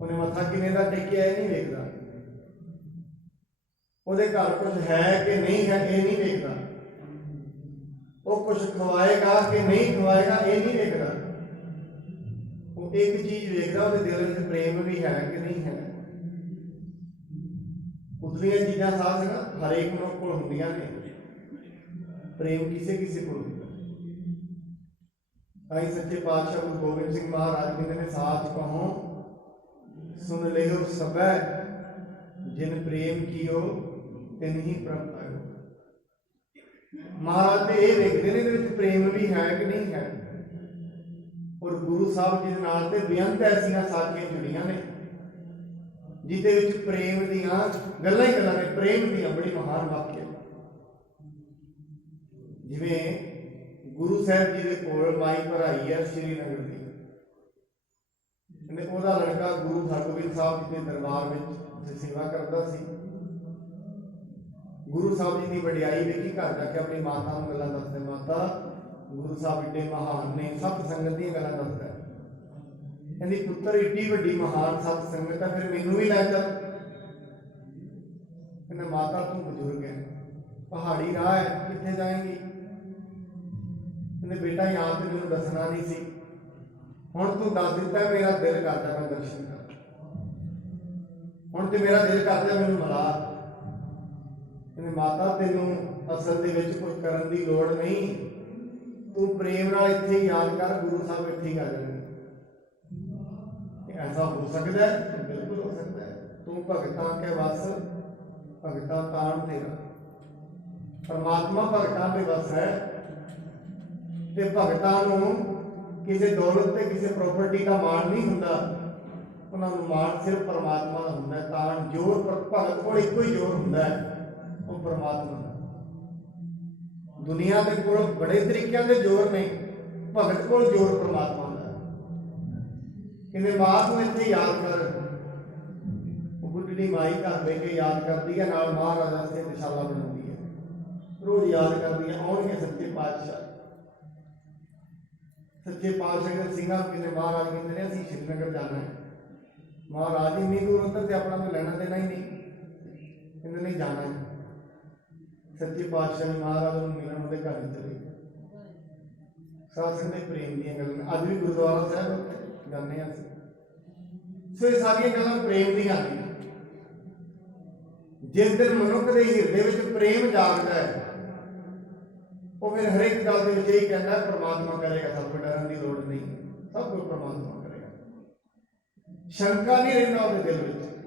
ਉਹਨੇ ਮੱਥਾ ਕਿਵੇਂ ਦਾ ਟੇਕਿਆ ਇਹ ਨਹੀਂ ਵੇਖਦਾ, ਉਹਦੇ ਘਰ ਕੁਝ ਹੈ ਕਿ ਨਹੀਂ ਹੈ ਇਹ ਨਹੀਂ ਵੇਖਦਾ, ਉਹ ਕੁਝ ਖਵਾਏਗਾ ਕਿ ਨਹੀਂ ਖਵਾਏਗਾ ਇਹ ਨਹੀਂ ਵੇਖਦਾ। ਉਹ ਇੱਕ ਚੀਜ਼ ਵੇਖਦਾ, ਉਹਦੇ ਦਿਲ ਵਿੱਚ ਪ੍ਰੇਮ ਵੀ ਹੈ ਕਿ ਨਹੀਂ ਹੈ। ਉਸਦੀਆਂ ਚੀਜ਼ਾਂ ਸਾਧ ਸੰਗਤ ਹਰੇਕ ਮਨੁੱਖ ਕੋਲ ਹੁੰਦੀਆਂ ਨੇ, ਪ੍ਰੇਮ ਕਿਸੇ ਕਿਸੇ ਕੋਲ ਹੁੰਦਾ। ਆਈ ਸੱਚੇ ਪਾਤਸ਼ਾਹ ਗੁਰੂ ਗੋਬਿੰਦ ਸਿੰਘ ਮਹਾਰਾਜ ਕਹਿੰਦੇ ਨੇ, ਸਾਚ ਕਹੋ ਸੁਣ ਲਿਓ ਸਭੈ, ਜਿਨ ਪ੍ਰੇਮ ਕੀਓ ਤਿਨ ਹੀ ਪ੍ਰਭ ਪਾਇਓ। ਮਹਾਰਾਜ ਤੇ ਇਹ ਵੇਖਦੇ ਨੇ ਇਹਦੇ ਵਿੱਚ ਪ੍ਰੇਮ ਵੀ ਹੈ ਕਿ ਨਹੀਂ ਹੈ। ਔਰ ਗੁਰੂ ਸਾਹਿਬ ਜੀ ਦੇ ਨਾਲ ਤੇ ਬੇਅੰਤ ਐਸੀਆਂ ਸਾਖੀਆਂ ਜੁੜੀਆਂ ਨੇ ਜਿਹਦੇ ਵਿੱਚ ਪ੍ਰੇਮ ਦੀਆਂ ਗੱਲਾਂ ਹੀ ਗੱਲਾਂ ਨੇ, ਪ੍ਰੇਮ ਦੀਆਂ ਬੜੀ ਮਹਾਨ ਵਾਕਿਆ। ਜਿਵੇਂ ਗੁਰੂ ਸਾਹਿਬ ਜੀ ਦੇ ਕੋਲ ਮਾਈ ਭਰਾਈ ਹੈ ਸ਼੍ਰੀਨਗਰ ਦੀ, ਤੇ ਉਹਦਾ ਲੜਕਾ ਗੁਰੂ ਹਰਗੋਬਿੰਦ ਸਾਹਿਬ ਜੀ ਦੇ ਦਰਬਾਰ ਵਿੱਚ ਸੇਵਾ ਕਰਦਾ ਸੀ। ਗੁਰੂ ਸਾਹਿਬ ਜੀ ਦੀ ਵਡਿਆਈ ਵੇਖੀ, ਘਰ ਜਾ ਕੇ ਆਪਣੀ ਮਾਤਾ ਨੂੰ ਗੱਲਾਂ ਦੱਸਦੇ, ਮਾਤਾ ਗੁਰੂ ਸਾਹਿਬ ਏਡੇ ਮਹਾਨ ਨੇ, ਸਤ ਸੰਗਤ ਦੀਆਂ ਗੱਲਾਂ ਦੱਸਦਾ। ਕਹਿੰਦੀ ਪੁੱਤਰ ਏਡੀ ਵੱਡੀ ਮਹਾਨ ਸਤ ਸੰਗਤ ਹੈ, ਫਿਰ ਮੈਨੂੰ ਵੀ ਲੈ ਚੱਲ। ਕਹਿੰਦਾ ਮਾਤਾ ਤੂੰ ਬਜ਼ੁਰਗ ਹੈ, ਪਹਾੜੀ ਰਾਹ ਹੈ, ਕਿੱਥੇ ਜਾਏਂਗੀ। ਕਹਿੰਦੇ ਬੇਟਾ ਯਾਦ ਤੇ ਮੈਨੂੰ ਦੱਸਣਾ ਨਹੀਂ ਸੀ, ਹੁਣ ਤੂੰ ਦੱਸ ਦਿੱਤਾ, ਮੇਰਾ ਦਿਲ ਕਰਦਾ ਮੈਂ ਦਰਸ਼ਨ ਕਰ, ਹੁਣ ਤੇ ਮੇਰਾ ਦਿਲ ਕਰਦਾ ਮੈਨੂੰ ਮਿਲਾ। ਕਹਿੰਦੇ ਮਾਤਾ ਤੈਨੂੰ ਅਸਲ ਦੇ ਵਿੱਚ ਕੁਝ ਕਰਨ ਦੀ ਲੋੜ ਨਹੀਂ, ਤੂੰ ਪ੍ਰੇਮ ਨਾਲ ਇੱਥੇ ਹੀ ਯਾਦ ਕਰ, ਗੁਰੂ ਸਾਹਿਬ ਇੱਥੇ ਹੀ ਆ ਜਾਣਗੇ। ਐਸਾ ਹੋ ਸਕਦਾ ਹੈ? ਬਿਲਕੁਲ ਹੋ ਸਕਦਾ ਹੈ। ਤੂੰ ਭਗਤਾਂ ਕੇ ਵਸ, ਭਗਤਾਂ ਤਾਣ ਤੇਰਾ। ਪਰਮਾਤਮਾ ਭਗਤਾਂ ਦੇ ਵਸ ਹੈ, ਤੇ ਭਗਤਾਂ ਨੂੰ ਕਿਸੇ ਦੌਲਤ ਤੇ ਕਿਸੇ ਪ੍ਰਾਪਰਟੀ ਦਾ ਮਾਣ ਨਹੀਂ ਹੁੰਦਾ, ਉਹਨਾਂ ਨੂੰ ਮਾਣ ਸਿਰਫ ਪਰਮਾਤਮਾ ਦਾ ਹੁੰਦਾ ਹੈ। ਤਾਣ ਜ਼ੋਰ ਪਰ ਭਗਤ ਕੋਲ ਇੱਕੋ ਹੀ ਜ਼ੋਰ ਹੁੰਦਾ ਹੈ, ਉਹ ਪਰਮਾਤਮਾ ਦਾ। ਦੁਨੀਆ ਦੇ ਕੋਲ ਬੜੇ ਤਰੀਕਿਆਂ ਦੇ ਜ਼ੋਰ ਨੇ, ਭਗਤ ਕੋਲ ਜ਼ੋਰ ਪਰਮਾਤਮਾ ਦਾ। ਕਹਿੰਦੇ ਮਾਂ ਨੂੰ ਇੱਥੇ ਯਾਦ ਕਰ। ਉਹ ਬੁੱਢੀ ਮਾਈ ਘਰ ਬਹਿ ਕੇ ਯਾਦ ਕਰਦੀ ਹੈ, ਨਾਲ ਮਹਾਰਾਜ ਵਾਸਤੇ ਦਿਸ਼ਾਲਾ ਬਣਾਉਂਦੀ ਹੈ, ਰੋਜ਼ ਯਾਦ ਕਰਦੀ ਹੈ। ਆਉਣਗੇ ਸੱਚੇ ਪਾਤਸ਼ਾਹ, ਸੱਚੇ ਪਾਤਸ਼ਾਹ ਦੇ ਸਿੰਘਾਂ ਨੂੰ ਕਹਿੰਦੇ, ਮਹਾਰਾਜ ਕਹਿੰਦੇ ਨੇ ਅਸੀਂ ਸ਼੍ਰੀਨਗਰ ਜਾਣਾ ਹੈ। ਮਹਾਰਾਜ ਇੰਨੀ ਦੂਰ ਉੱਧਰ ਤੇ ਆਪਣਾ ਕੋਈ ਲੈਣਾ ਦੇਣਾ ਹੀ ਨਹੀਂ, ਕਹਿੰਦੇ ਨਹੀਂ ਜਾਣਾ ਹੈ। ਸੱਚੇ ਪਾਤਸ਼ਾਹ ਨੇ ਮਹਾਰਾਜ ਨੂੰ ਮਿਲਣ ਉਹਦੇ ਘਰ ਹੀ ਚਲੇ ਗਏ। ਸਾਧ ਸੰਗਤ ਦੇ ਪ੍ਰੇਮ ਦੀਆਂ ਗੱਲਾਂ ਅੱਜ ਵੀ ਗੁਰਦੁਆਰਾ ਸਾਹਿਬ ਜਾਂਦੇ ਹਾਂ ਅਸੀਂ। ਸੋ ਇਹ ਸਾਰੀਆਂ ਗੱਲਾਂ ਪ੍ਰੇਮ ਦੀਆਂ ਨੇ। ਜਿਸ ਦਿਨ ਮਨੁੱਖ ਦੇ ਹਿਰਦੇ ਵਿੱਚ ਪ੍ਰੇਮ ਜਾਗਦਾ ਹੈ, ਉਹ ਫਿਰ ਹਰੇਕ ਗੱਲ ਦੇ ਵਿੱਚ ਇਹ ਕਹਿੰਦਾ ਪਰਮਾਤਮਾ ਕਰੇਗਾ, ਸਭ ਕੁਝ, ਡਰਨ ਦੀ ਲੋੜ ਨਹੀਂ, ਸਭ ਕੁਝ ਪਰਮਾਤਮਾ ਕਰੇਗਾ। ਸ਼ੰਕਾ ਨਹੀਂ ਰਹਿੰਦਾ ਉਹਦੇ ਦਿਲ ਵਿੱਚ।